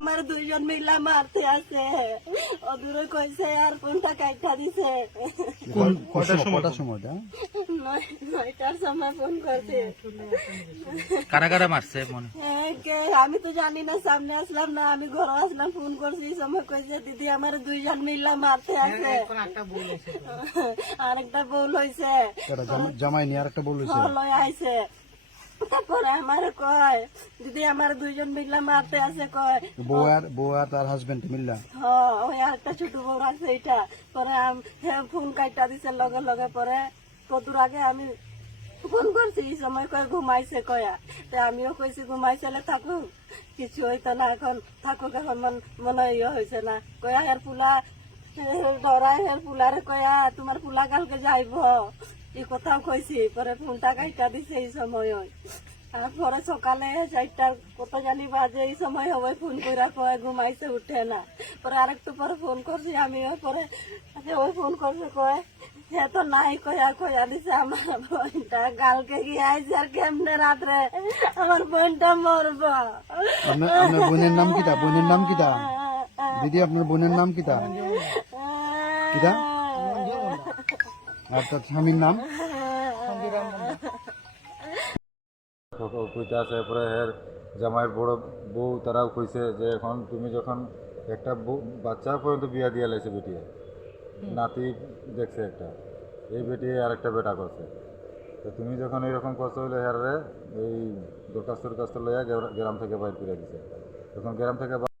আমার দুইজন মিলা মারতে আছে ওদূরে কইছে আর কোনটা কাইটা দিছে কটার সময় 9টার সময় ফোন করছে। কারা কারা মারছে মনে? কে আমি তো জানি না, সামনে আসলাম না, আমি ঘরে আসলাম, ফোন করছি, এই সময় কইছে দিদি আমার দুইজন মিলা মারতে আছে। আরেকটা বউল হয়েছে, জামাই নিয়ে আরেকটা বলেছে লয় আইছে। তারপরে আমার কয় দিদি আমার দুইজন মিলা মারতে আছে, কয় বউ আর তার হাজবেন্ড মিল্লা। ওই আরেকটা ছোট বউ আছে এটা। পরে ফোন কাইটা দিছে লগে লগে। পরে কতদূর আগে আমি ফোন করছি, এই সময় কয় ঘুমাইছে কয়া। আমিও কইছি ঘুমাইছে থাকুক, কিছু হইতো না, এখন থাকুক, এখন মনে হয়েছে না। কয়া হের পুলা ডরাই, হের পুলারে কয়া তোমার পুলা কালকে যাইব, এই কথাও কইছি। পরে ফোনটা কাইটা দিছে এই সময়। আর পরে সকালে 4টা কত জানি বাজে, এই সময় হবে ফোন করে কয় ঘুমাইছে, উঠে না। পরে আরেকটু পরে ফোন করছি আমিও। পরে ওই ফোন করছে, কয় সে তো নাই, কয়া দিছে আমার বোনটা কালকে গিয়ে আইছে, আর কেমনে রাত্রে আমার বোনটা মরব। আপনার বোনের নাম কিতা? বোনের নাম কিতা দিদি? আপনার বোনের নাম কিতা কিতা? আর তার স্বামীর নাম? কইতে আছে। এরপরে এর জামাইয়ের বড় বউ তারাও কইছে যে এখন তুমি যখন একটা বাচ্চা পর্যন্ত বিয়া দিয়া লাইছে, বেটিয়ে নাতি দেখছে একটা, এই বেটি আর একটা বেটা করছে, তো তুমি যখন এইরকম করছো হইলে হেরে এই দরখাস্ত লইয়া গ্রাম থেকে বাইর করে দিছে। তখন গ্রাম থেকে